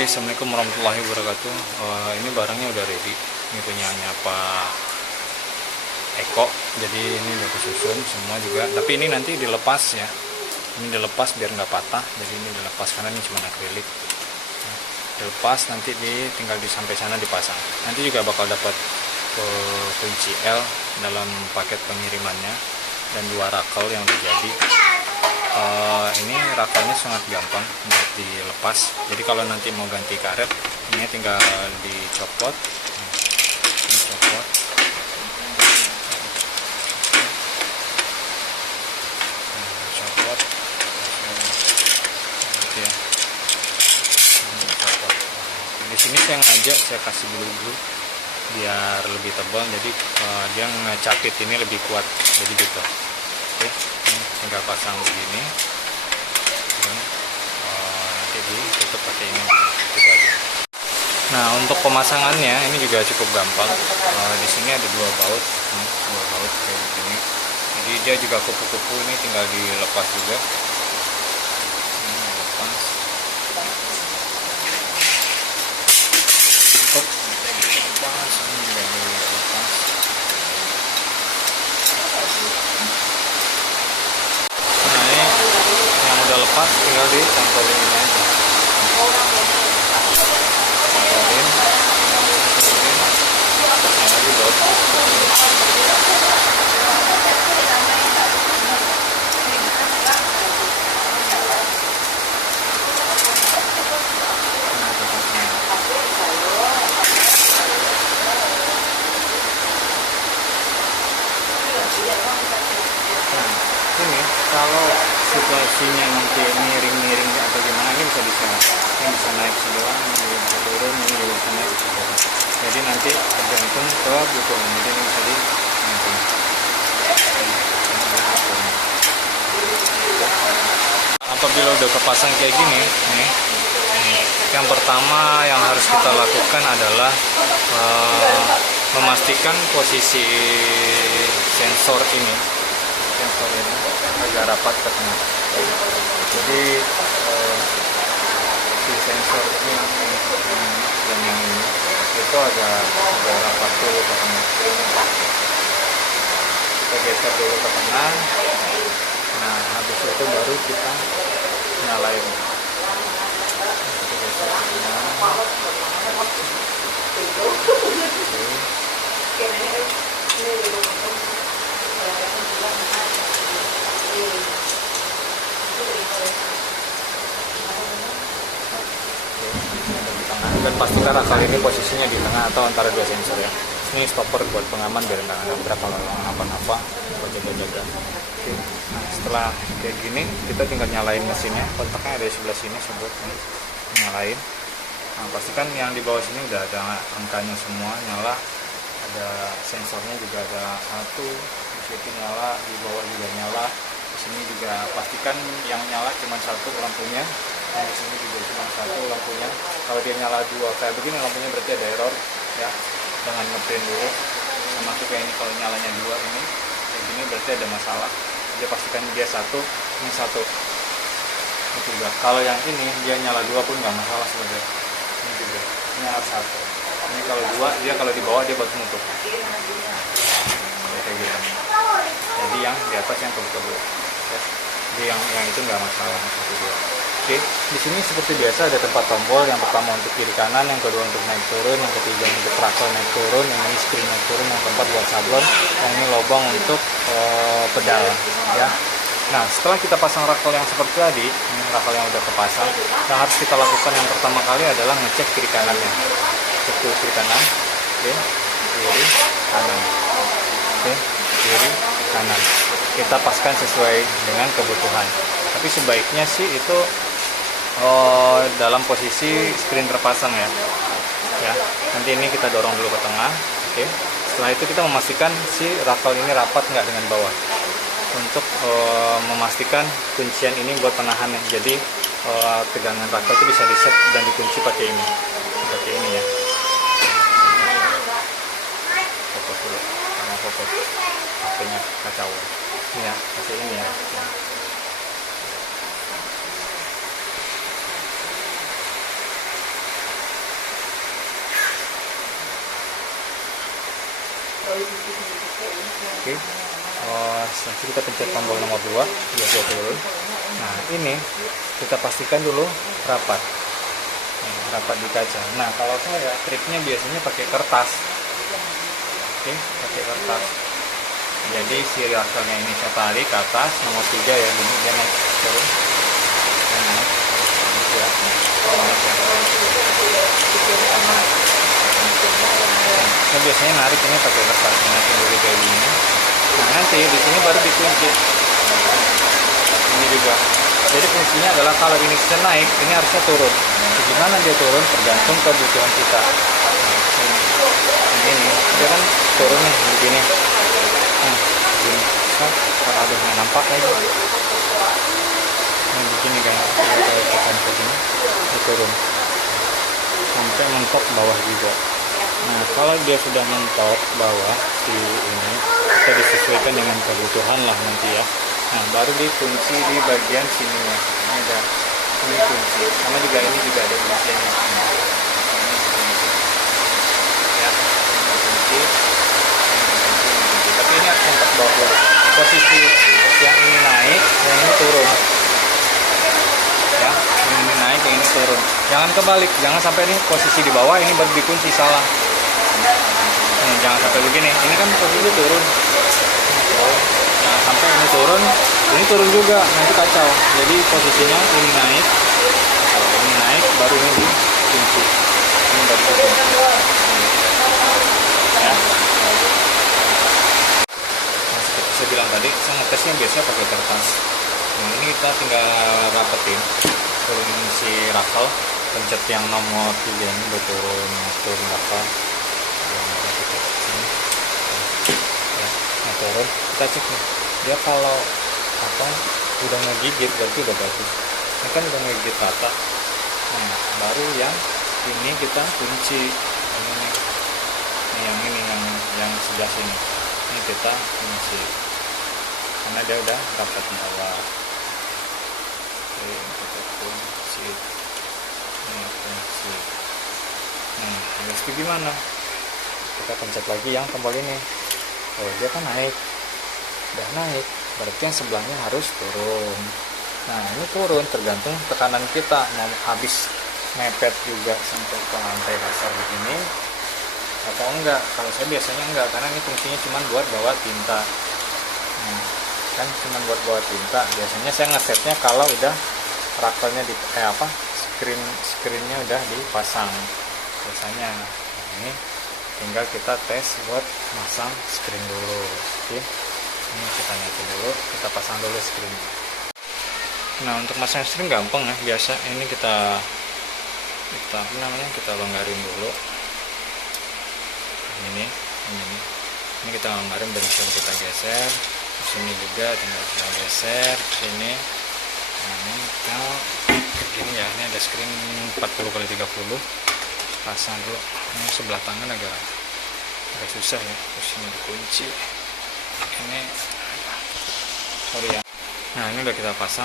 Oke, assalamualaikum warahmatullahi wabarakatuh. Ini barangnya udah ready. Ini punyanya Pak Eko. Jadi ini udah disusun semua juga. Tapi ini nanti dilepas ya. Ini dilepas biar nggak patah. Jadi ini dilepas karena ini cuma akrilik. Dilepas nanti tinggal sampai sana dipasang. Nanti juga bakal dapat kunci L dalam paket pengirimannya dan 2 rakel yang udah jadi. Ini rakelnya sangat gampang buat dilepas. Jadi kalau nanti mau ganti karet, ini tinggal dicopot, dicopot. Dicopot. Gitu ya. Dicopot. Di sini saya kasih glue biar lebih tebal, jadi dia ngecapit ini lebih kuat, jadi gitu. Oke, tinggal pasang begini, nanti ditutup pakai ini, gitu aja. Nah, untuk pemasangannya ini juga cukup gampang. Di sini ada 2 baut, 2 baut kayak gini. Jadi dia juga kupu-kupu, ini tinggal dilepas juga. Ini lepas. Stop. Lepas, ini juga dilepas. Udah lepas, tinggal dicantolin ini aja. Cantolin, lagi dot. Ini kalau situasinya nanti miring-miring atau gimana, ini bisa diselat. Ini bisa naik sebelah, ini bisa turun, ini bisa naik sebelah. Jadi nanti tergantung kebutuhan. Jadi ini bisa digantung. Apabila udah kepasang kayak gini, nih, yang pertama yang harus kita lakukan adalah memastikan posisi sensor ini agak rapat ke tengah. Jadi si sensor ini dan yang ini itu agak rapat dulu ke tengah. Kita geser dulu ke tengah. Nah, habis itu baru kita nyalain. Kita geser ke tengah. Dan pastikan rakel ini posisinya di tengah atau antara 2 sensor ya. Ini stopper buat pengaman biar nggak nabrak kalau apa-apa, buat jaga-jaga. Oke. Nah, setelah kayak gini kita tinggal nyalain mesinnya. Kontaknya ada di sebelah sini, sebut nyalain. Nah, pastikan yang di bawah sini udah ada angkanya semua nyala. Ada sensornya juga ada 1, di situ nyala, di bawah juga nyala. Di sini juga pastikan yang nyala cuma 1 lampunya. Nah, di sini juga cuma 1 lampunya. Kalau dia nyala 2 kayak begini lampunya berarti ada error ya. Jangan ngeprint dulu. Sama juga ini kalau nyalanya 2 ini kayak gini berarti ada masalah. Dia pastikan dia 1, ini 1. Itu juga. Kalau yang ini dia nyala 2 pun nggak masalah sebenarnya. Ini juga. Ini harus 1. Ini kalau 2 dia kalau di bawah dia buat nutup. Kayak gitu. Jadi yang di atas yang kebut-kebut. Ya. Jadi yang itu nggak masalah. 1, 2. Oke, di sini seperti biasa ada tempat tombol. Yang pertama untuk kiri kanan, yang kedua untuk naik turun, yang ketiga untuk rakel naik turun, yang ini screen naik turun, yang keempat buat sablon, yang ini lubang untuk pedal ya. Nah, setelah kita pasang rakel yang seperti tadi, ini rakel yang udah kepasang, yang harus kita lakukan yang pertama kali adalah ngecek kiri kanannya. Cek kiri kanan, oke, kiri kanan, oke, kiri kanan. Kita paskan sesuai dengan kebutuhan. Tapi sebaiknya sih itu dalam posisi screen terpasang ya. Nanti ini kita dorong dulu ke tengah. Oke. Setelah itu kita memastikan si rakel ini rapat nggak dengan bawah. Untuk memastikan kuncian ini buat penahannya. Jadi tegangan rakel itu bisa di-set dan dikunci pakai ini. Pakai ini ya. Fokus dulu. Sama fokus. HP-nya kacau. Ini ya, pakai ini ya. Oke. Nanti kita pencet tombol nomor 2 biar dia turun. Nah ini kita pastikan dulu rapat. Rapat di kaca. Nah kalau saya triknya biasanya pakai kertas. Oke, pakai kertas. Jadi si rakelnya ini saya tarik ke atas nomor 3 ya, gini dia naik turun. Ya. Saya biasanya narik ini pakai kertas, naikin dulu kayak gini. Nah nanti di sini baru dikunci. Ini juga. Jadi fungsinya adalah kalau ini bisa naik, ini harusnya turun. Gimana dia turun tergantung kebutuhan kita. Ini dia kan turun nih begini. Begini. Kalau ada yang nampak aja. Begini kan, kalau tekan begini, dia turun sampai mentok bawah juga. Nah kalau dia sudah mentok bawah si ini, kita disesuaikan dengan kebutuhan lah nanti ya. Nah baru dikunci di bagian sininya. Ini ada ini kunci, sama juga ini juga ada kuncinya. Ya, ini kunci. Tapi ini harus mentok bawah dulu. Posisi yang ini naik, yang ini turun. Ya, yang ini naik, yang ini turun. Jangan kebalik, jangan sampai ini posisi di bawah, ini baru dikunci salah. Nih, jangan sampai begini. Ini kan posisi turun. Jangan sampai ini turun juga, nanti kacau. Jadi posisinya ini naik, baru ini dikunci. Ini baru dikunci. Ya. Nah, seperti saya bilang tadi, saya ngetesnya biasanya pakai kertas. Nah, ini kita tinggal rapetin, turunin si rakel, pencet yang nomor 3 ini udah turun rakel. Nah, turun, kita cek nih. Dia kalau udah ngegigit berarti udah bagus. Ini kan udah ngegigit rata. Nah, baru yang ini kita kunci. Ini yang sebelah sini. Ini kita kunci. Karena dia udah rapat di bawah. Oke, kita kunci. Ini kunci. Nah, habis itu gimana? Kita pencet lagi yang tombol ini. Oh, dia kan naik. Udah naik, berarti yang sebelahnya harus turun. Nah ini turun tergantung tekanan kita, mau habis mepet juga sampai ke lantai dasar begini atau enggak. Kalau saya biasanya enggak, karena ini fungsinya cuma buat bawa tinta. Kan cuma buat bawa tinta. Biasanya saya ngesetnya kalau udah rakelnya di screennya udah dipasang biasanya. Nah, ini tinggal kita tes buat masang screen dulu. Oke. Ini kita naikin dulu, kita pasang dulu screen. Nah untuk masang screen gampang ya, biasa ini kita longgarin dulu. Ini kita longgarin dan kita geser. Di sini juga tinggal kita geser sini. Nah ini kita begini ya, ini ada screen 40x30. Pasang dulu. Ini sebelah tangan agak susah ya, terus ini dikunci. Ini sorry ya. Nah ini udah kita pasang,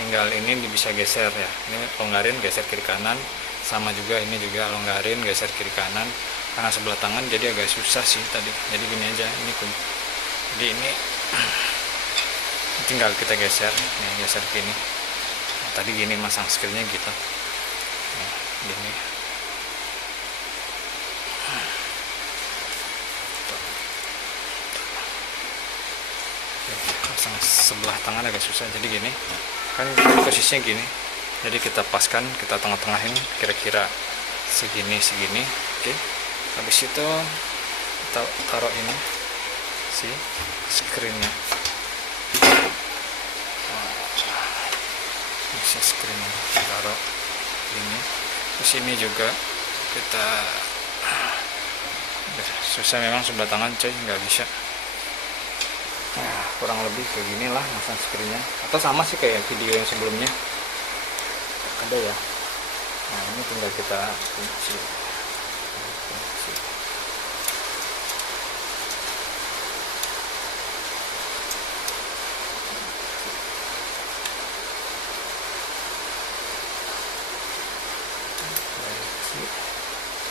tinggal ini bisa geser ya. Ini longgarin, geser kiri kanan, sama juga ini juga longgarin, geser kiri kanan. Karena sebelah tangan jadi agak susah sih tadi. Jadi gini aja, ini jadi ini tinggal kita geser, nih geser gini. Nah, tadi gini masang screennya gitu. Nah, gini. Sebelah tangan agak susah, jadi gini kan posisinya gini, jadi kita paskan, kita tengah-tengahin kira-kira segini. Oke, habis itu kita taruh ini si screennya, si screennya taruh ini, terus ini juga kita susah memang sebelah tangan coy, nggak bisa. Nah, kurang lebih kayak gini lah masang screennya, atau sama sih kayak video yang sebelumnya ada ya. Nah ini tinggal kita kunci.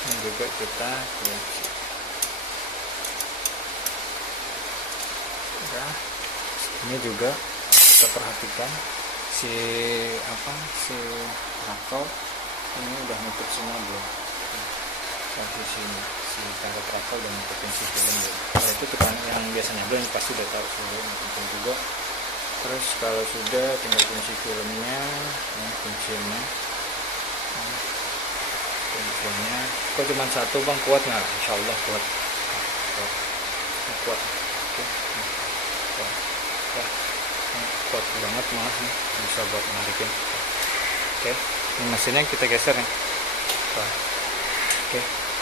Ini juga kita kunci. ya. Ini juga kita perhatikan si rakel ini udah nutup semua belum. Di sini si karet rakel udah nutupin si film belum. Kalau itu kita yang biasanya belum pasti udah tahu sudah nutupin juga. Terus kalau sudah tinggal kunci filmnya, kuncinya kok cuma satu bang, kuat nggak? Insya Allah kuat. Kuat. Oke. Kuat banget malah nih, bisa buat narikin. Oke, ini mesinnya kita geser nih. Oke,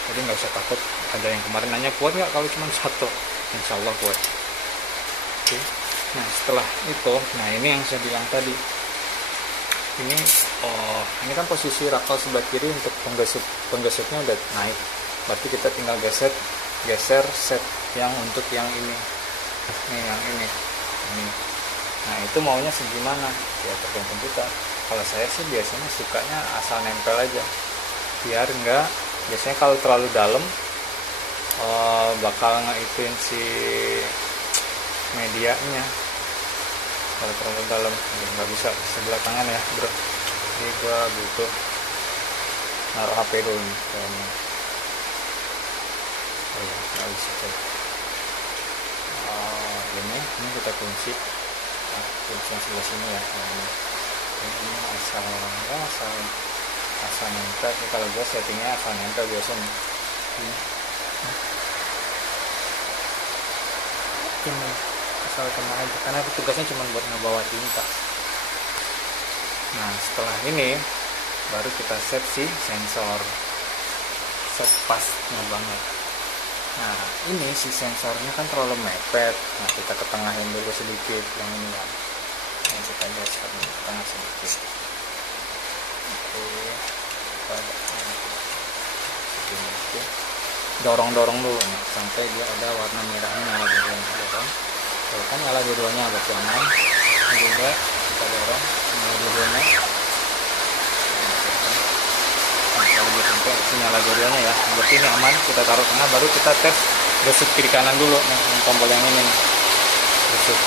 jadi nggak usah takut. Ada yang kemarin nanya kuat nggak kalau cuma satu, insya Allah kuat. Oke, nah setelah itu, nah ini yang saya bilang tadi. Ini kan posisi rakel sebelah kiri untuk penggesutnya udah naik. Berarti kita tinggal geser set yang untuk yang ini. Nih yang ini. Nah itu maunya segimana? Ya tergantung kita. Kalau saya sih biasanya sukanya asal nempel aja. Biar enggak, biasanya kalau terlalu dalam bakal ngaitin si medianya. Kalau terlalu dalam nggak bisa sebelah tangan ya bro. Jadi gua butuh naruh HP dulu nih kayaknya. Oh ya nggak bisa coba. Ini kita kunci. Kunci yang sebelah sini ya. Ini asal nempel. Kalau gua settingnya asal nempel biasanya. Ini asal kena aja karena tugasnya cuma buat ngebawa tinta. Nah setelah ini baru kita set si sensor, set pasnya banget. Nah ini si sensornya kan terlalu mepet. Nah kita ketengahin dulu sedikit yang ini ya. Nah, kita geser ke tengah sedikit. Oke. Dorong dulu nih, sampai dia ada warna merahnya nyala duluan, dorong. Tuh kan nyala dua-duanya berarti aman. Ini juga kita dorong nyala dua-duanya. Kalau dia sampai nyala dua-duanya ya, berarti ini aman. Kita taruh tengah, baru kita tes gesut kiri kanan dulu. Nah, tombol yang ini nih, gesut.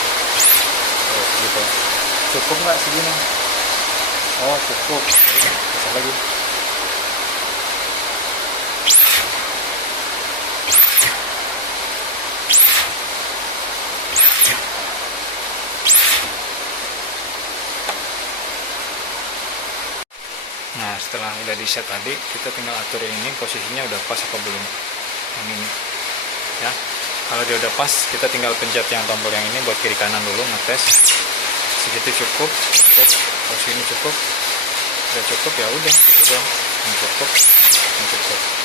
Tuh, gitu. Cukup nggak segini? Oh cukup. Bisa lagi. Nah setelah udah di set tadi, kita tinggal atur ini posisinya udah pas apa belum. Yang ini ya, kalau dia udah pas kita tinggal pencet yang tombol yang ini buat kiri kanan dulu, ngetes segitu cukup. Posisi ini cukup, udah cukup ya udah gitu dong. Cukup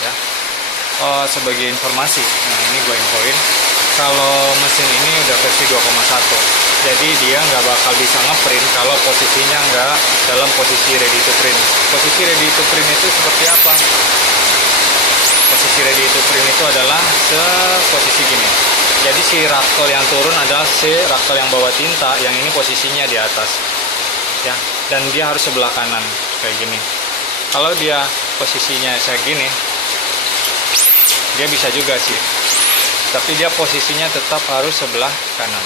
ya. Sebagai informasi, nah ini gue infoin kalau mesin ini udah versi 2,1, jadi dia nggak bakal bisa ngeprint kalau posisinya nggak dalam posisi ready to print. Posisi ready to print itu seperti apa? Posisi ready to print itu adalah posisi gini. Jadi si rakel yang turun adalah si rakel yang bawa tinta, yang ini posisinya di atas ya, dan dia harus sebelah kanan kayak gini. Kalau dia posisinya kayak gini, dia bisa juga sih, tapi dia posisinya tetap harus sebelah kanan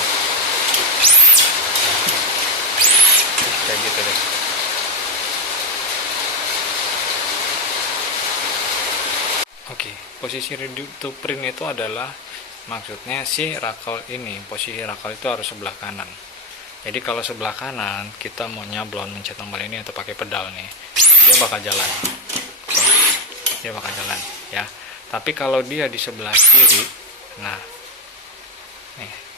kayak gitu deh. Oke, posisi ready to print itu adalah maksudnya si rakel ini, posisi rakel itu harus sebelah kanan. Jadi kalau sebelah kanan kita mau nyablon mencet tombol ini atau pakai pedal nih, dia bakal jalan. Dia bakal jalan ya. Tapi kalau dia di sebelah kiri, nah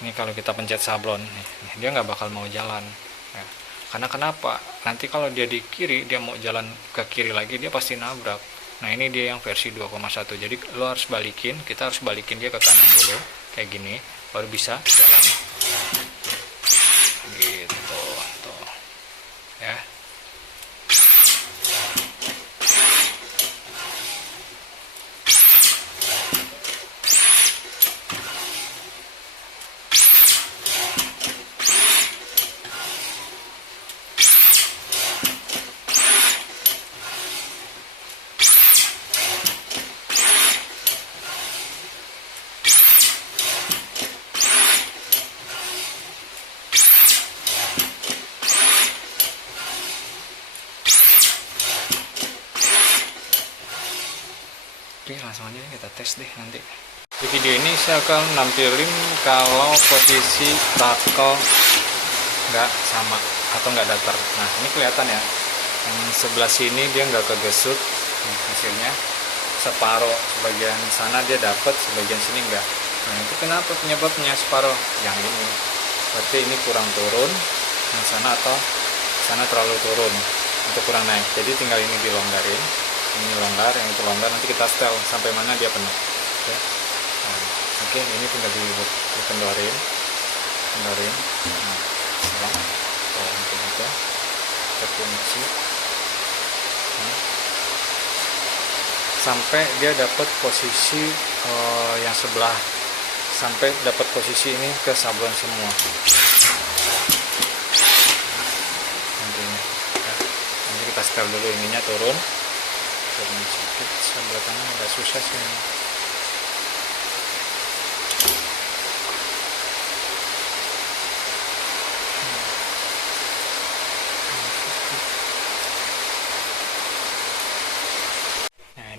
ini kalau kita pencet sablon nih, dia nggak bakal mau jalan ya. Karena kenapa? Nanti kalau dia di kiri, dia mau jalan ke kiri lagi, dia pasti nabrak. Nah ini dia yang versi 2,1, jadi lo harus balikin, kita harus balikin dia ke kanan dulu kayak gini, baru bisa jalan gitu tuh ya. Oke, langsung aja kita tes deh nanti. Di video ini saya akan nampilin kalau posisi tackle nggak sama atau nggak datar. Nah, ini kelihatan ya, yang sebelah sini dia nggak kegesut, hasilnya separuh, sebagian sana dia dapat, sebagian sini enggak. Nah, itu kenapa penyebabnya separuh? Yang ini berarti ini kurang turun, yang sana atau sana terlalu turun atau kurang naik. Jadi tinggal ini dilonggarin, ini longgar, yang itu longgar, nanti kita setel sampai mana dia penuh. Oke, nah, oke, ini tinggal dikendorin, kendorin. Nah, sekarang kita juga terkunci sampai dia dapat posisi yang sebelah, sampai dapat posisi ini ke sablon semua. Nanti kita setel dulu, ininya turun sedikit, sebelah kanan agak susah sih ini.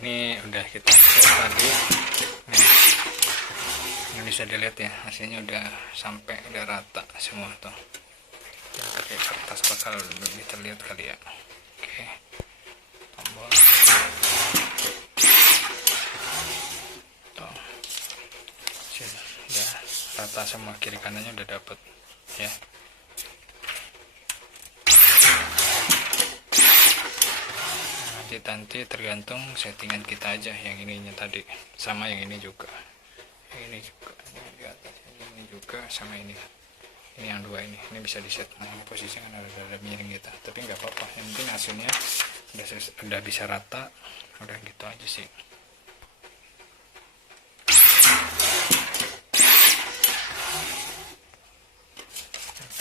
Ini udah kita cek tadi. Nih, ini bisa dilihat ya, hasilnya udah sampai, udah rata semua tuh. Kita pakai kertas bakal lebih terlihat kali ya. Oke, tombol tuh, udah rata semua, kiri kanannya udah dapet ya. Nanti tergantung settingan kita aja, yang ininya tadi sama yang ini juga, yang ini juga, ini di atas, ini juga sama ini yang dua ini bisa di set. Nah, ini posisinya kan ada miring kita, tapi nggak apa-apa, yang penting hasilnya udah bisa rata, udah gitu aja sih.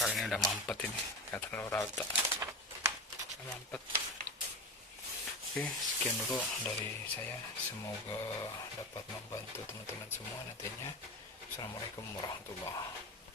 Kali ini udah mampet, ini nggak terlalu rata, udah mampet. Oke, sekian dulu dari saya, semoga dapat membantu teman-teman semua nantinya. Assalamualaikum warahmatullahi wabarakatuh.